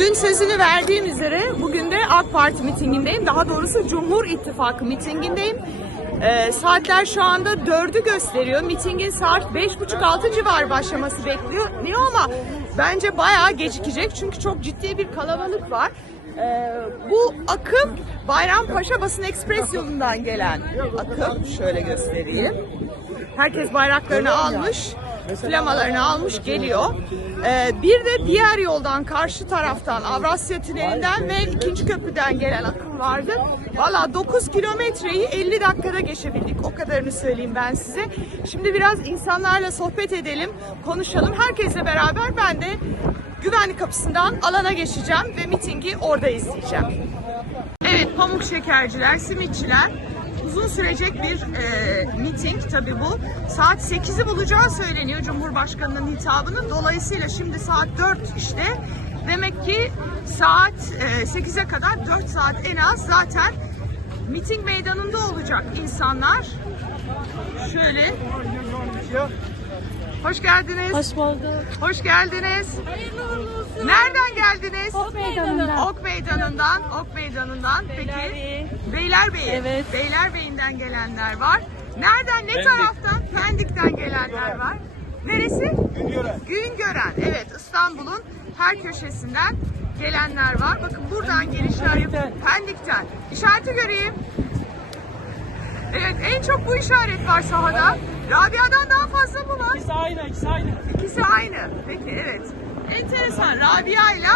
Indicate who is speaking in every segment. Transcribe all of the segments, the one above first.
Speaker 1: Dün sözünü verdiğim üzere bugün de AK Parti mitingindeyim. Daha doğrusu Cumhur İttifakı mitingindeyim. Ee, saatler şu anda dördü gösteriyor. Mitingin saat 5.30-6 civarı başlaması bekliyor ama bence bayağı gecikecek. Çünkü çok ciddi bir kalabalık var. Ee, bu akım Bayrampaşa Basın Ekspres yolundan gelen akım. Şöyle göstereyim. Herkes bayraklarını almış, flamalarını almış geliyor. Ee, bir de diğer yoldan karşı taraftan Avrasya Tüneli'nden ve ikinci köprüden gelen akım vardı. Valla 9 kilometreyi 50 dakikada geçebildik. O kadarını söyleyeyim ben size. Şimdi biraz insanlarla sohbet edelim, konuşalım. Herkesle beraber ben de güvenlik kapısından alana geçeceğim ve mitingi orada izleyeceğim. Evet, pamuk şekerciler, simitçiler uzun sürecek bir e, miting tabii bu. Saat 8'i bulacağı söyleniyor Cumhurbaşkanı'nın hitabının. Dolayısıyla şimdi saat 4 işte. Demek ki saat e, 8'e kadar 4 saat en az zaten miting meydanında olacak insanlar. Şöyle. Hoş geldiniz.
Speaker 2: Hoş bulduk.
Speaker 1: Hoş geldiniz.
Speaker 2: Hayırlı uğurlu.
Speaker 1: Nereden geldiniz?
Speaker 2: Ok meydanından.
Speaker 1: Ok Meydanı'ndan, Ok Meydanı'ndan. Peki.
Speaker 2: Beylerbeyi.
Speaker 1: Beylerbeyi.
Speaker 2: Evet.
Speaker 1: Beylerbeyi'nden gelenler var. Nereden, ne taraftan? Pendik'ten gelenler var. Neresi? Güngören. Güngören. Evet, İstanbul'un her köşesinden gelenler var. Bakın buradan girişler yapıyor. Pendik'ten. İşareti göreyim. Evet, en çok bu işaret var sahada. Rabia'dan daha fazla mı var?
Speaker 3: İkisi aynı, ikisi aynı.
Speaker 1: İkisi aynı. Peki evet. Enteresan. Rabia ile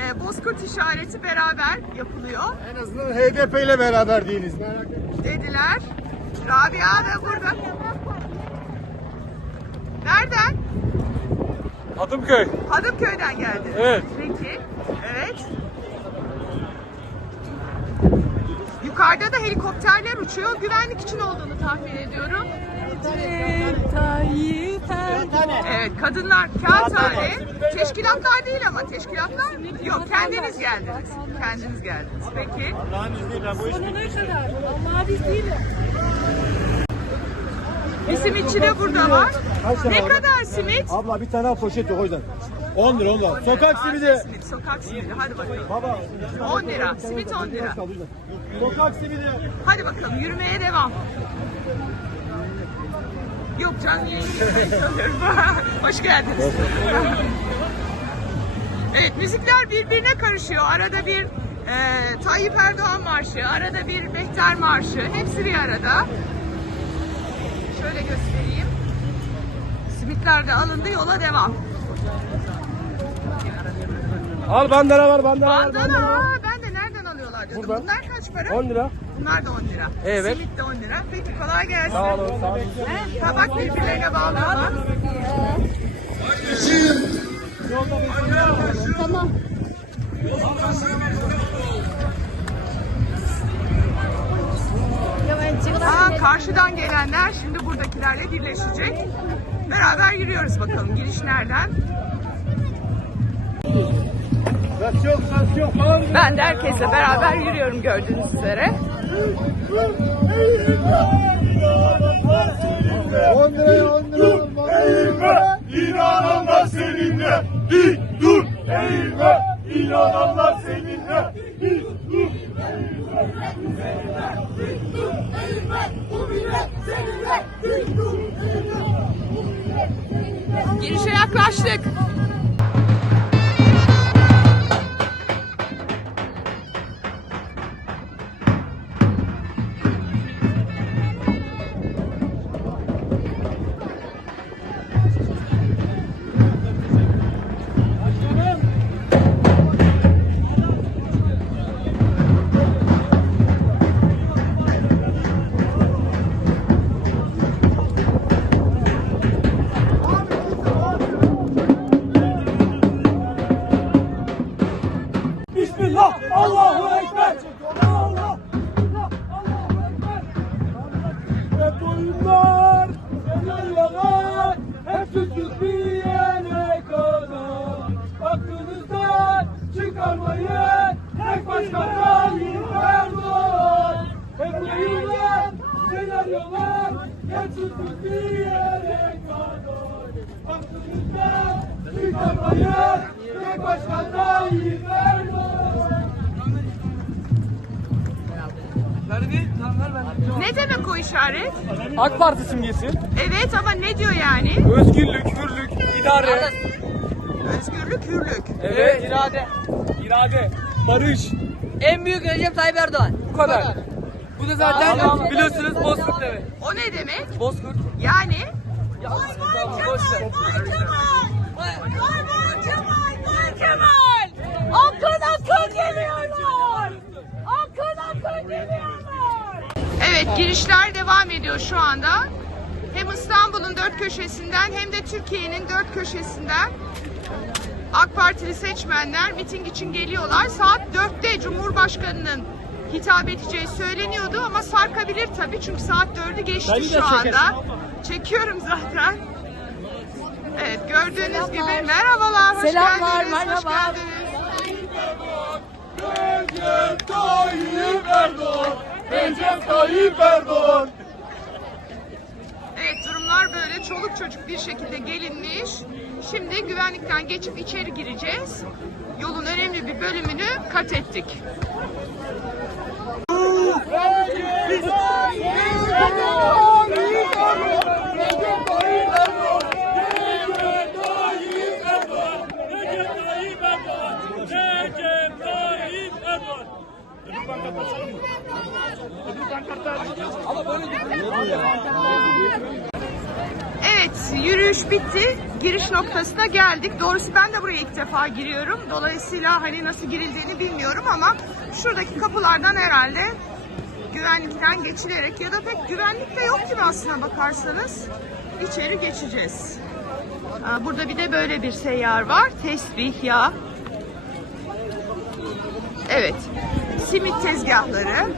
Speaker 1: e, Bozkurt işareti beraber yapılıyor
Speaker 4: En azından HDP ile beraber değiliz. Merak etmeyin.
Speaker 1: dediler. Rabia da burada. Nereden?
Speaker 3: Hadımköy.
Speaker 1: Hadımköy'den geldi.
Speaker 3: Evet.
Speaker 1: Peki. Evet. Yukarıda da helikopterler uçuyor. Güvenlik için olduğunu tahmin ediyorum.
Speaker 2: Tayyip Erdoğan.
Speaker 1: Evet kadınlar kağıthane. Teşkilatlar değil ama teşkilatlar yok kendiniz geldiniz. Kendiniz geldiniz. Peki.
Speaker 4: Allah'ın izniyle bu iş
Speaker 2: Sonuna kadar. Allah'a izniyle.
Speaker 1: Bir simitçi de burada var. Ne kadar simit?
Speaker 4: Abla bir tane poşet yok o yüzden. 10 lira 10 lira. Sokak simidi.
Speaker 1: Simit, sokak simidi. Hadi bakalım.
Speaker 4: Baba.
Speaker 1: 10 lira. Simit 10 lira.
Speaker 4: Sokak simidi.
Speaker 1: Hadi bakalım yürümeye devam. Yok canım yeni sanıyorum. Hoş geldiniz. evet müzikler birbirine karışıyor. Arada bir e, Tayyip Erdoğan marşı, arada bir Behter marşı. Hepsi bir arada. Şöyle göstereyim. Simitler de alındı yola devam.
Speaker 4: Al bandana var bandana var.
Speaker 1: Bandana aa, ben de nereden alıyorlar dedim.
Speaker 4: Buradan.
Speaker 1: Bunlar kaç para?
Speaker 4: 10 lira.
Speaker 1: Bunlar da 10 lira.
Speaker 4: Evet.
Speaker 1: Simit de 10 lira. Peki kolay gelsin.
Speaker 4: Sağ olun sağ olun.
Speaker 1: He, Tabak birbirlerine bağlıyorlar. Aa, karşıdan gelenler şimdi buradakilerle birleşecek. Beraber yürüyoruz bakalım. Giriş nereden? Ben de herkesle beraber yürüyorum gördüğünüz üzere.
Speaker 4: 10 liraya 10 lira.
Speaker 5: Eğilme, inananlar seninle. Dik dur, eğilme, inananlar seninle. Dik dur,
Speaker 1: Girişe yaklaştık.
Speaker 3: Bismillah, Allahu Ekber. Allah, Allah, Allahu Ekber. Hep oyunlar, senaryolar, hep susuz bir yere kadar. Aklınızdan çıkarmayın, tek başkan Tayyip Erdoğan. Hep oyunlar, senaryolar, hep susuz bir yere kadar. Aklınızdan çıkarmayın, Gençlik Başkan Tayyip
Speaker 1: Ne demek o işaret?
Speaker 3: AK Parti simgesi.
Speaker 1: Evet ama ne diyor yani?
Speaker 3: Özgürlük, hürlük, idare.
Speaker 1: Özgürlük, hürlük.
Speaker 3: Evet. İrade. İrade. Barış.
Speaker 6: En büyük Recep Tayyip Erdoğan.
Speaker 3: Bu kadar. Bu da zaten biliyorsunuz Bozkurt demek.
Speaker 1: O ne demek?
Speaker 3: Bozkurt.
Speaker 1: Yani?
Speaker 3: Boş ver.
Speaker 2: Akın
Speaker 1: Evet girişler devam ediyor şu anda. Hem İstanbul'un dört köşesinden hem de Türkiye'nin dört köşesinden AK Partili seçmenler miting için geliyorlar. Saat 4'te Cumhurbaşkanı'nın hitap edeceği söyleniyordu ama sarkabilir tabii çünkü saat 4'ü geçti şu anda. Çekiyorum zaten. Evet gördüğünüz gibi merhabalar, hoş
Speaker 2: Selamlar,
Speaker 1: geldiniz, hoş
Speaker 2: merhaba.
Speaker 1: geldiniz.
Speaker 5: Tayyip Erdoğan. Recep Tayyip Erdoğan.
Speaker 1: Evet durumlar böyle çoluk çocuk bir şekilde gelinmiş. Şimdi güvenlikten geçip içeri gireceğiz. Yolun önemli bir bölümünü kat ettik. Evet yürüyüş bitti. Giriş noktasına geldik. Doğrusu ben de buraya ilk defa giriyorum. Dolayısıyla hani nasıl girildiğini bilmiyorum ama şuradaki kapılardan herhalde güvenlikten geçilerek ya da pek güvenlik de yok gibi aslına bakarsanız içeri geçeceğiz. Burada bir de böyle bir seyyar var. Tesbih, yağ. Evet. Simit tezgahları.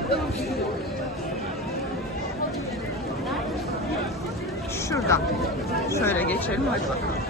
Speaker 1: Şuradan. Şöyle geçelim hadi bakalım.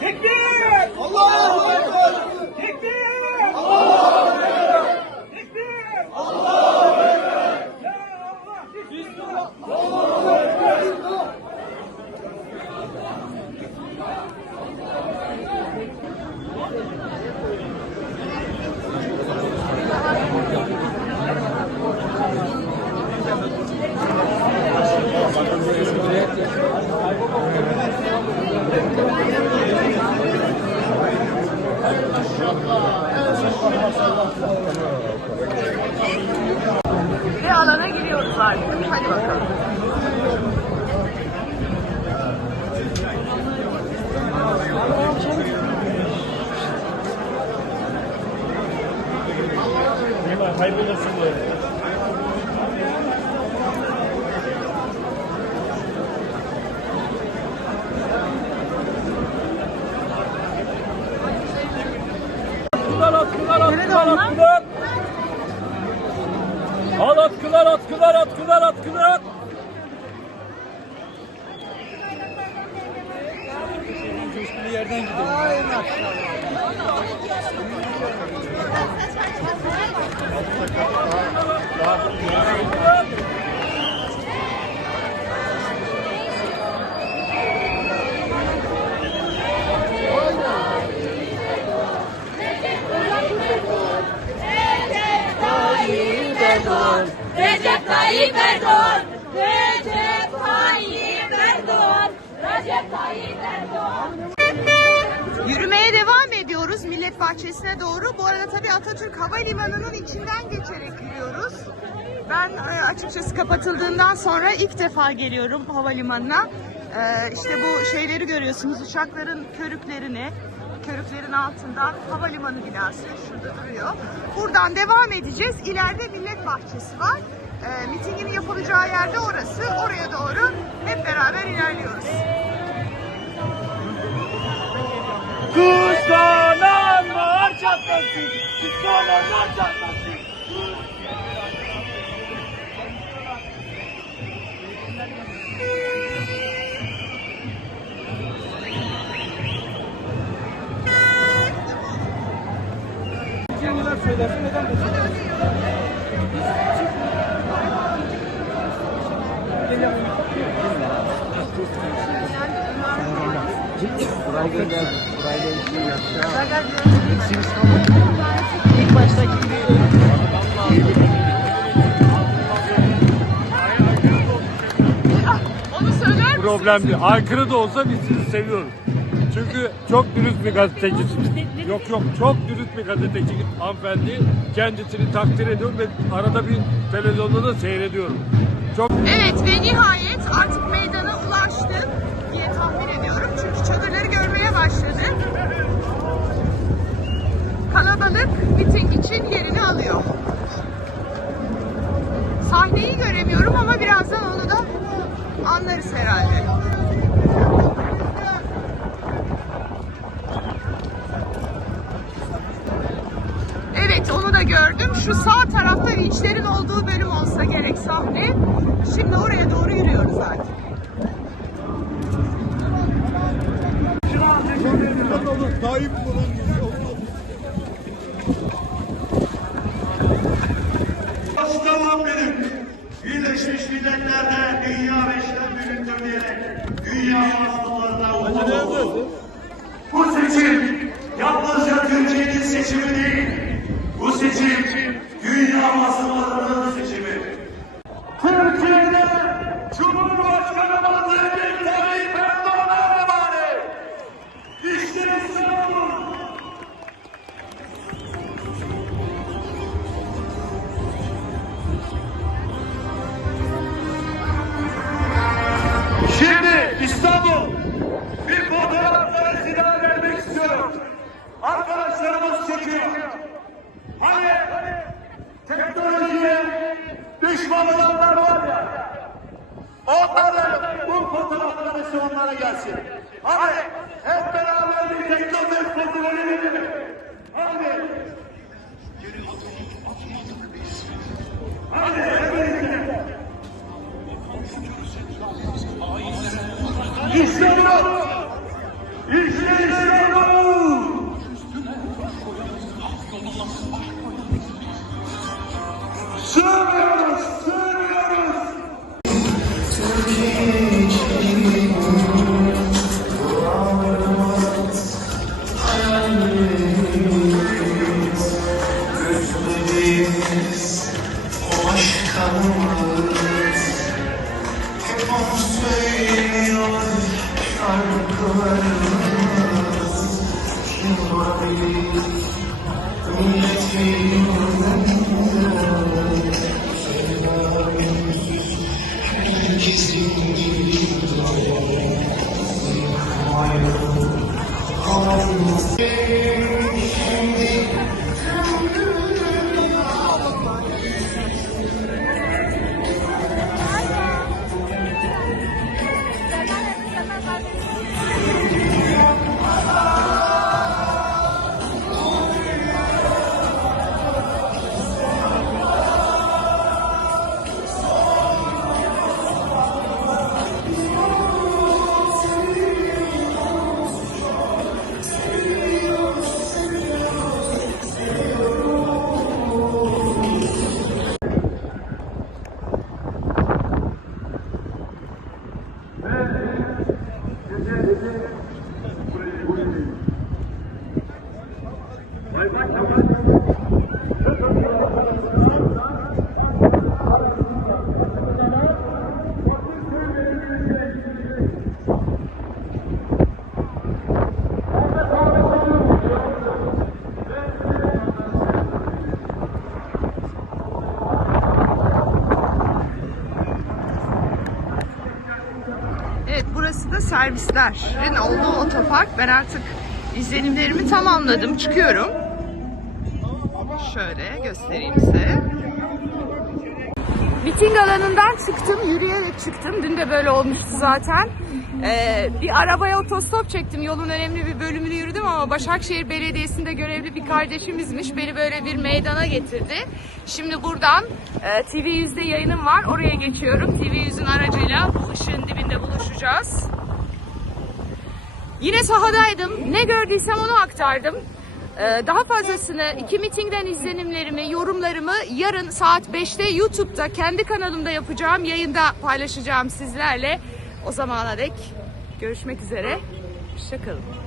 Speaker 3: Tekbir! Allahu Ekber! Tekbir! Allahu Ekber! Tekbir! Allahu Ekber! Ya Allah! Bismillah! Allahu Ekber!
Speaker 1: Ve alana giriyoruz artık. Hadi bakalım.
Speaker 3: Atkılar, atkılar, atkılar, atkılar! Al atkılar, atkılar, atkılar, atkılar!
Speaker 2: Recep Tayyip Erdoğan. Recep Tayyip Erdoğan. Recep Tayyip Erdoğan.
Speaker 1: Yürümeye devam ediyoruz Millet Bahçesi'ne doğru. Bu arada tabii Atatürk Havalimanı'nın içinden geçerek yürüyoruz. Ben e, açıkçası kapatıldığından sonra ilk defa geliyorum havalimanına. E, işte bu şeyleri görüyorsunuz, uçakların körüklerini. Körüklerin altından havalimanı binası şurada duruyor. Buradan devam edeceğiz. İleride millet bahçesi var. Ee, mitingin yapılacağı yerde orası. Oraya doğru hep beraber ilerliyoruz. Misin?
Speaker 7: Problem değil. Aykırı da olsa biz sizi seviyoruz. Çünkü çok dürüst bir gazetecisiniz. Yok yok çok dürüst bir gazeteci hanımefendi. Kendisini takdir ediyorum ve arada bir televizyonda da seyrediyorum. Çok
Speaker 1: Evet ve nihayet artık meydana ulaştık diye tahmin ediyorum. Çünkü çadırları görmeye başladık. Kalabalık miting için yerini alıyor. Sahneyi göremiyorum ama birazdan onu da anlarız herhalde. Evet onu da gördüm. Şu sağ tarafta vinçlerin olduğu bölüm olsa gerek sahne. Şimdi oraya doğru yürüyoruz artık.
Speaker 4: Tayyip
Speaker 5: two, two. Fotoğrafları onlara gelsin. Hani hep beraber bir teknoloji fotoğrafı verelim. Hadi. Hadi hep birlikte. İşte bu.
Speaker 1: Servislerin olduğu otopark. Ben artık İzlenimlerimi tamamladım. Çıkıyorum. Şöyle göstereyim size. Miting alanından çıktım, yürüyerek çıktım. Dün de böyle olmuştu zaten. Ee, bir arabaya otostop çektim. Yolun önemli bir bölümünü yürüdüm ama Başakşehir Belediyesi'nde görevli bir kardeşimizmiş. Beni böyle bir meydana getirdi. Şimdi buradan e, TV yüzde yayınım var. Oraya geçiyorum. TV yüzün aracıyla bu ışığın dibinde buluşacağız. Yine sahadaydım. Ne gördüysem onu aktardım. Ee, Daha fazlasını iki mitingden izlenimlerimi, yorumlarımı yarın saat 5'te YouTube'da kendi kanalımda yapacağım. Yayında paylaşacağım sizlerle. O zamana dek görüşmek üzere. Hoşçakalın.